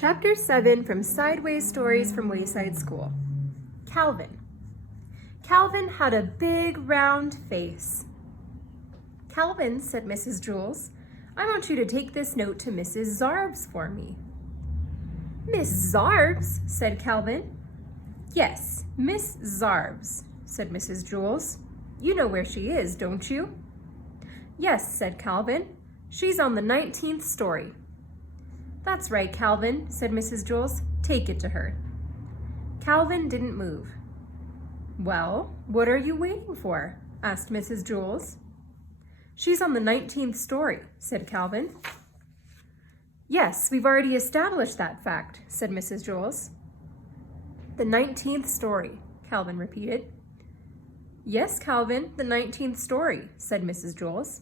Chapter 7 from Sideways Stories from Wayside School. Calvin. Calvin had a big round face. Calvin, said Mrs. Jules, I want you to take this note to Mrs. Zarbs for me. Miss Zarbs, said Calvin. Yes, Miss Zarbs, said Mrs. Jules. You know where she is, don't you? Yes, said Calvin. She's on the 19th story. That's right, Calvin, said Mrs. Jules. Take it to her. Calvin didn't move. Well, what are you waiting for? Asked Mrs. Jules. She's on the 19th story, said Calvin. Yes, we've already established that fact, said Mrs. Jules. The 19th story, Calvin repeated. Yes, Calvin, the 19th story, said Mrs. Jules.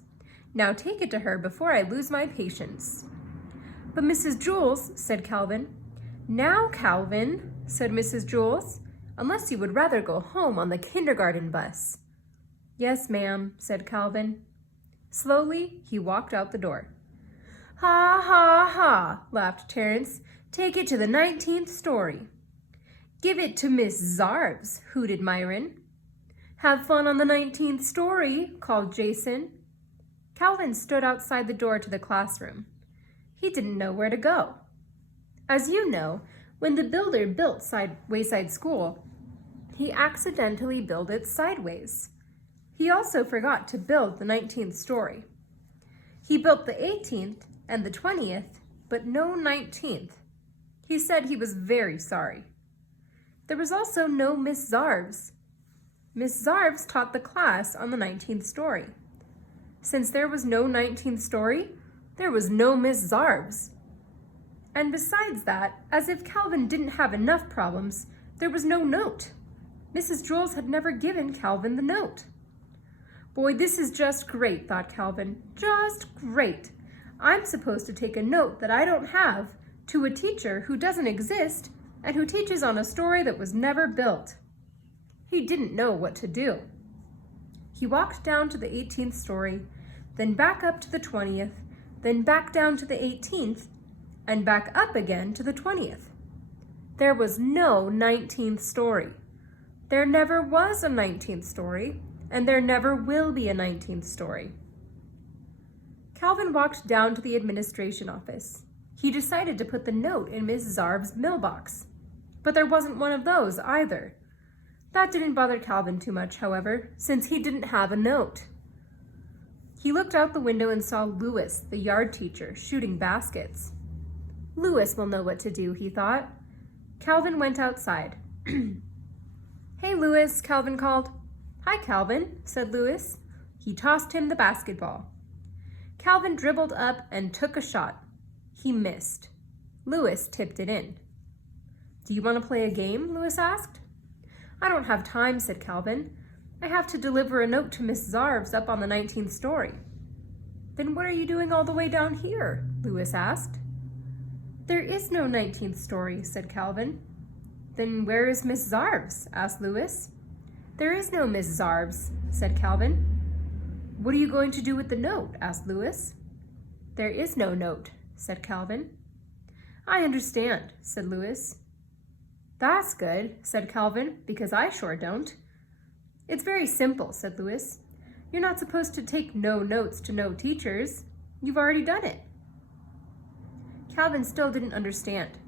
Now take it to her before I lose my patience. But Mrs. Jules, said Calvin. Now, Calvin, said Mrs. Jules, unless you would rather go home on the kindergarten bus. Yes, ma'am, said Calvin. Slowly, he walked out the door. Ha, ha, ha, laughed Terence. Take it to the 19th story. Give it to Miss Zarbs, hooted Myron. Have fun on the 19th story, called Jason. Calvin stood outside the door to the classroom. He didn't know where to go. As you know, when the builder built Wayside School, he accidentally built it sideways. He also forgot to build the 19th story. He built the 18th and the 20th, but no 19th. He said he was very sorry. There was also no Miss Zarbs. Miss Zarbs taught the class on the 19th story. Since there was no 19th story, there was no Miss Zarbs. And besides that, as if Calvin didn't have enough problems, there was no note. Mrs. Jules had never given Calvin the note. Boy, this is just great, thought Calvin. Just great. I'm supposed to take a note that I don't have to a teacher who doesn't exist and who teaches on a story that was never built. He didn't know what to do. He walked down to the 18th story, then back up to the 20th, then back down to the 18th, and back up again to the 20th. There was no 19th story. There never was a 19th story, and there never will be a 19th story. Calvin walked down to the administration office. He decided to put the note in Miss Zarb's mailbox, but there wasn't one of those either. That didn't bother Calvin too much, however, since he didn't have a note. He looked out the window and saw Louis, the yard teacher, shooting baskets. Louis will know what to do, he thought. Calvin went outside. Hey, Louis, Calvin called. Hi, Calvin, said Louis. He tossed him the basketball. Calvin dribbled up and took a shot. He missed. Louis tipped it in. Do you want to play a game? Louis asked. I don't have time, said Calvin. I have to deliver a note to Miss Zarbs up on the 19th story. Then what are you doing all the way down here? Louis asked. There is no 19th story, said Calvin. Then where is Miss Zarbs? Asked Louis. There is no Miss Zarbs, said Calvin. What are you going to do with the note? Asked Louis. There is no note, said Calvin. I understand, said Louis. That's good, said Calvin, because I sure don't. It's very simple, said Louis. You're not supposed to take no notes to no teachers. You've already done it. Calvin still didn't understand.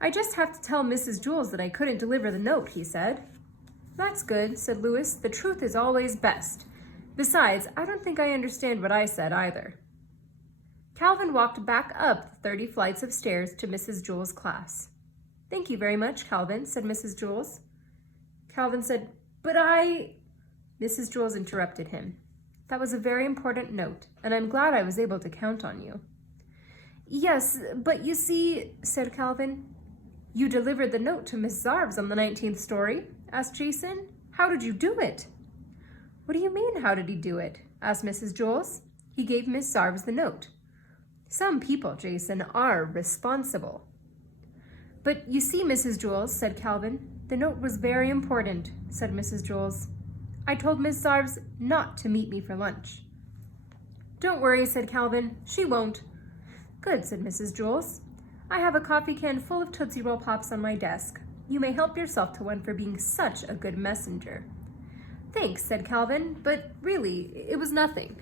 I just have to tell Mrs. Jules that I couldn't deliver the note, he said. That's good, said Louis. The truth is always best. Besides, I don't think I understand what I said either. Calvin walked back up the 30 flights of stairs to Mrs. Jules' class. Thank you very much, Calvin, said Mrs. Jules. Calvin said, But Mrs. Jules interrupted him. That was a very important note, and I'm glad I was able to count on you. Yes, but you see, said Calvin. You delivered the note to Miss Zarbs on the 19th story, asked Jason. How did you do it? What do you mean, how did he do it? Asked Mrs. Jules. He gave Miss Zarbs the note. Some people, Jason, are responsible. But you see, Mrs. Jules, said Calvin, the note was very important, said Mrs. Jules. I told Miss Zarbs not to meet me for lunch. Don't worry, said Calvin. She won't. Good, said Mrs. Jules. I have a coffee can full of Tootsie Roll Pops on my desk. You may help yourself to one for being such a good messenger." "Thanks," said Calvin, "but really, it was nothing."